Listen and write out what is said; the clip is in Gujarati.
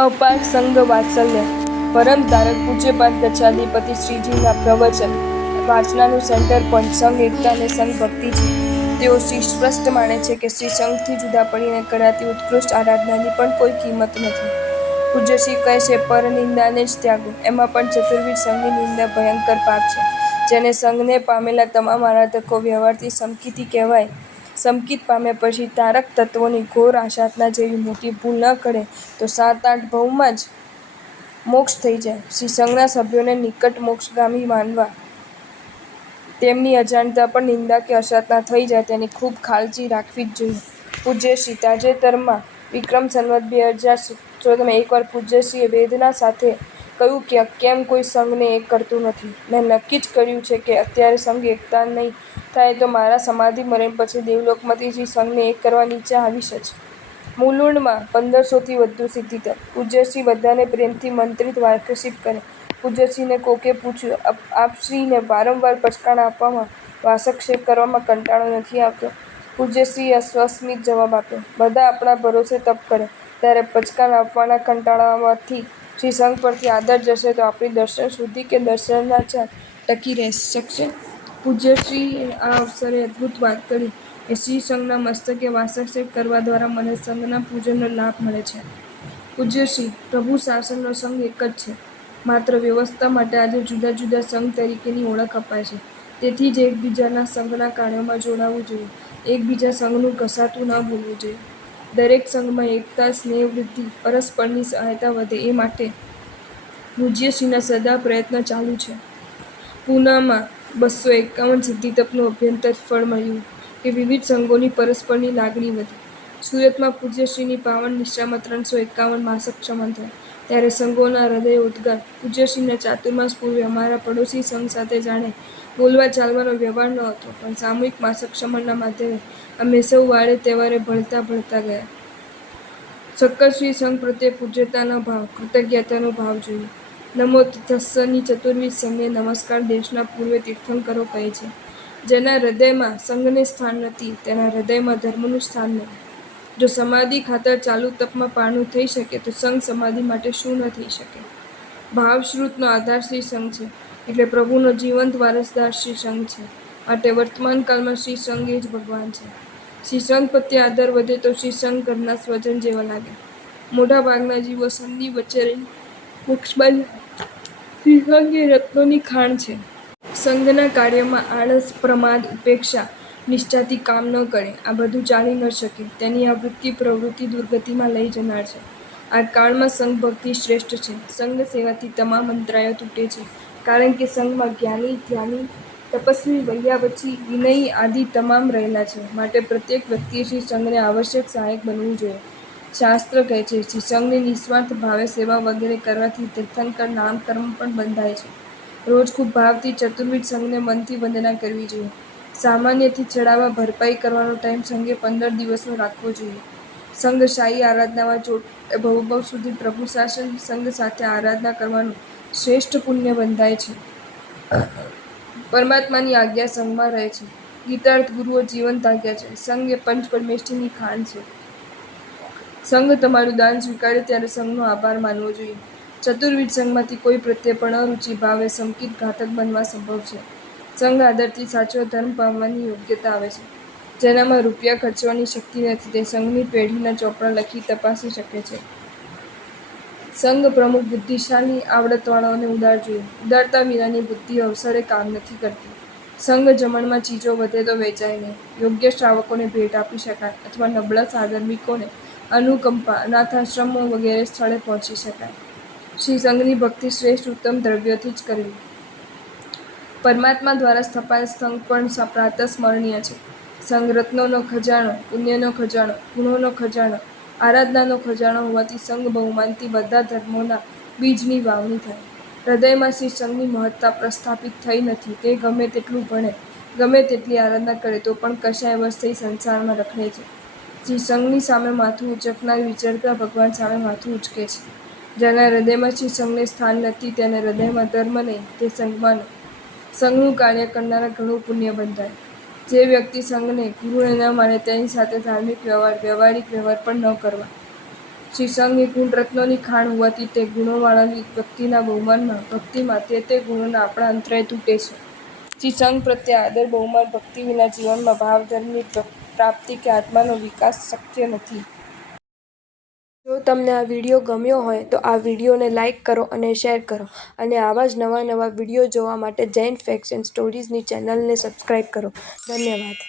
અપાર સંઘ વાત્સલ્ય પરમ ધારક પૂજ્યપાદ ગચ્છાધિપતિ શ્રીજીના પ્રવચન વાચનાનું સેન્ટર પોઈન્ટ સંઘ એકતા અને સંઘ ભક્તિ છે. તેઓ શ્રી સ્પષ્ટ માને છે કે શ્રી સંઘથી જુદા પડીને કરાતી ઉત્કૃષ્ટ આરાધનાની પણ કોઈ કિંમત નથી. પૂજ્યશ્રી કહે છે, પરનિંદાને જ ત્યાગો. એમાં પણ ચતુર્વિધ સંઘની નિંદા ભયંકર પાપ છે. જેને સંઘને પામેલા તમામ આરાધકો વ્યવહારથી સમકિતી કહેવાય. સમકિત પામ્યા પછી તારક તત્વોની ઘોર આસાધના જેવી મોટી ભૂલ ન કરે તો 7-8 ભવમાં જ મોક્ષ થઈ જાય. શ્રી સંઘના સભ્યોને નિકટ મોક્ષગામી માનવા. તેમની અજાણતા પણ નિંદા કે અસાધના થઈ જાય તેની ખૂબ કાળજી રાખવી જ જોઈએ. પૂજ્યશ્રી તાજેતરમાં વિક્રમ સંવત 2014માં એકવાર પૂજ્યશ્રીએ વેદના સાથે કહ્યું કે કેમ કોઈ સંઘને એક કરતું નથી. મેં નક્કી જ કર્યું છે કે અત્યારે સંઘ એકતા નહીં થાય તો મારા સમાધિ મરણ પછી દેવલોકમાંથી શ્રી સંઘને એક કરવા નીચે આવીશ જ. મુલુંડમાં 1500થી વધુ સિદ્ધિ. પૂજ્યશ્રી બધાને પ્રેમથી મંત્રિત વાર્ષિપ કરે. પૂજ્યશ્રીને કોકે પૂછ્યું, આપશ્રીને વારંવાર પચકાણા આપવામાં, વાસક્ષેપ કરવામાં કંટાળો નથી આવતો? પૂજ્યશ્રીએ સસ્મિત જવાબ આપ્યો, બધા આપણા ભરોસે તપ કરે ત્યારે પચકાણ આપવાના કંટાળાવાથી શ્રી સંઘ પરથી આદર જશે તો આપણી દર્શન શુદ્ધિ કે દર્શનાચાર ટકી રહી શકશે? પૂજ્યશ્રીએ આ અવસરે અદ્ભુત વાત કરી કે શ્રી સંઘના મસ્તકે વાસક્ષેપ કરવા દ્વારા મને સંઘના પૂજનનો લાભ મળે છે. પૂજ્યશ્રી પ્રભુ શાસનનો સંઘ એક જ છે. માત્ર વ્યવસ્થા માટે આજે જુદા જુદા સંઘ તરીકેની ઓળખ અપાય છે. તેથી જ એકબીજાના સંઘના કાર્યોમાં જોડાવું જોઈએ. એકબીજા સંઘનું ઘસાતું ન ભૂલવું જોઈએ. દરેક સંઘમાં એકતા, સ્નેહ વૃદ્ધિ, પરસ્પરની સહાયતા વધે એ માટે પૂજ્યશ્રીના સદા પ્રયત્ન ચાલુ છે. પૂનામાં 251 સિદ્ધિતપનું અભ્યંતર ફળ મળ્યું કે વિવિધ સંઘોની પરસ્પરની લાગણી વધી. સુરતમાં પૂજ્યશ્રીની પાવન નિષ્ઠામાં 351 માસક ક્ષમણ થયા ત્યારે સંઘોના હૃદયોદ્ગાર. પૂજ્યશ્રીના ચાતુર્માસ પૂર્વે અમારા પડોશી સંઘ સાથે જાણે બોલવા ચાલવાનો વ્યવહાર નહોતો પણ સામૂહિક માસક ક્ષમણના માધ્યમે અમે સૌ વારે તહેવારે ભળતા ગયા. સક્કર શ્રી સંઘ પ્રત્યે પૂજ્યતાનો ભાવ, કૃતજ્ઞતાનો ભાવ જોઈએ. નમો તસ્સની ચતુર્વિધ સંઘને નમસ્કાર દેશના પૂર્વ તીર્થંકરો કહે છે. જેના હૃદયમાં સંઘને સ્થાન નથી તેના હૃદયમાં ધર્મનું સ્થાન નહીં. જો સમાધિ ખાતર ચાલુ તપમાં પારણું થઈ શકે તો સંઘ સમાધિ માટે શું ન થઈ શકે? ભાવશ્રુતનો આધાર શ્રી સંઘ છે એટલે પ્રભુનો જીવંત વારસદાર શ્રી સંઘ છે. માટે વર્તમાન કાળમાં શ્રી સંઘ એ જ ભગવાન છે. શ્રી સંઘ પ્રત્યે આદર વધે તો શ્રી સંઘ ઘરના સ્વજન જેવા લાગે. મોટા ભાગના જીવો સંઘની વચ્ચે રહી મોક્ષમાં જાય. શ્રી સંઘ એ રત્નોની ખાણ છે. સંઘના કાર્યમાં આળસ, પ્રમાદ, ઉપેક્ષા, નિષ્ઠાથી કામ ન કરે આ બધું ચાલી ન શકે. તેની આ વૃત્તિ પ્રવૃત્તિ દુર્ગતિમાં લઈ જનાર છે. આ કાળમાં સંઘ ભક્તિ શ્રેષ્ઠ છે. સંઘ સેવાથી તમામ અંતરાયો તૂટે છે. કારણ કે સંઘમાં જ્ઞાની, ધ્યાની, તપસ્વી, વૈયાવચી, વિનયી આદિ તમામ રહેલા છે. માટે પ્રત્યેક વ્યક્તિએ શ્રી સંઘને આવશ્યક સહાયક બનવું જોઈએ. શાસ્ત્ર કહે છે, શ્રી સંઘની નિસ્વાર્થ ભાવે સેવા વગેરે કરવાથી તીર્થંકર નામકર્મ પણ બંધાય છે. રોજ ખૂબ ભાવથી ચતુર્વિધ સંઘને મનથી વંદના કરવી જોઈએ. સામાન્યથી ચડાવવા ભરપાઈ કરવાનો ટાઈમ સંઘે 15 દિવસનો રાખવો જોઈએ. સંઘ શાહી આરાધનામાં જોડાય ભવભવ સુધી પ્રભુ શાસન સંઘ સાથે આરાધના કરવાનું શ્રેષ્ઠ પુણ્ય બંધાય છે. પરમાત્માની આજ્ઞા સંઘમાં રહે છે. ગીતાર્થ ગુરુઓ જીવંત આજ્ઞા છે. સંઘ એ પંચ પરમેષ્ઠીની ખાણ છે. સંઘ તમારું દાન સ્વીકારે ત્યારે સંઘનો આભાર માનવો જોઈએ. ચતુર્વિધ સંઘમાંથી કોઈ પ્રત્યે પણ અરુચિ ભાવ એ સમકિત ઘાતક બનવા સંભવ છે. સંઘ આદરથી સાચો ધર્મ પામવાની યોગ્યતા આવે છે. જેનામાં રૂપિયા ખર્ચવાની શક્તિ નથી તે સંઘની પેઢીના ચોપડા લખી તપાસી શકે છે. સંઘ પ્રમુખ બુદ્ધિશાળી, આવડતવાળો અને ઉદાર જોઈએ. ઉદારતા વિનાની બુદ્ધિ અવસરે કામ નથી કરતી. સંઘ જમણમાં ચીજો વધે તો વેચાય નહીં. યોગ્ય શ્રાવકોને ભેટ આપી શકાય અથવા નબળા સાધર્મિકોને અનુકંપા, અનાથાશ્રમો વગેરે સ્થળે પહોંચી શકાય. શ્રી સંઘની ભક્તિ શ્રેષ્ઠ ઉત્તમ દ્રવ્યોથી જ કરવી. પરમાત્મા દ્વારા સ્થપાયેલ સંઘ પણ પ્રાતઃ સ્મરણીય છે. સંઘ રત્નોનો ખજાનો, પુણ્યનો ખજાનો, ગુણોનો ખજાનો, આરાધનાનો ખજાનો હોવાથી સંઘ બહુમાનથી બધા ધર્મોના બીજની વાવણી થાય. હૃદયમાં શ્રી સંઘની મહત્તા પ્રસ્થાપિત થઈ નથી તે ગમે તેટલું ભણે, ગમે તેટલી આરાધના કરે તો પણ કશાયવશ થઈ સંસારમાં રખડે છે. શ્રી સંઘની સામે માથું ઊંચકનાર વિચરતા ભગવાન સામે માથું ઊંચકે છે. જેના હૃદયમાં શ્રી સંઘને સ્થાન નથી તેને હૃદયમાં ધર્મ નહીં તે સંઘમાં નહીં. સંઘનું કાર્ય કરનારા ઘણું પુણ્ય બંધાય. જે વ્યક્તિ સંઘને ગુરુને ન માને તેની સાથે ધાર્મિક વ્યવહાર, વ્યવહારિક વ્યવહાર પણ ન કરવા. શ્રી સંઘ એ ગુણ રત્નોની ખાણ હોવાથી તે ગુણોવાળાની વ્યક્તિના બહુમાનમાં ભક્તિમાં તે ગુણોના આપણા અંતરાય તૂટે છે. શ્રી સંઘ પ્રત્યે આદર બહુમાન ભક્તિ વિના જીવનમાં ભાવધર્મની પ્રાપ્તિ કે આત્માનો વિકાસ શક્ય નથી. જો તમને આ વિડીયો ગમ્યો હોય તો આ વિડીયોને લાઈક કરો અને શેર કરો અને આવા જ નવા વિડીયો જોવા માટે જૈન ફેક્ટ્સ એન્ડ સ્ટોરીઝની ચેનલને સબસ્ક્રાઈબ કરો. ધન્યવાદ.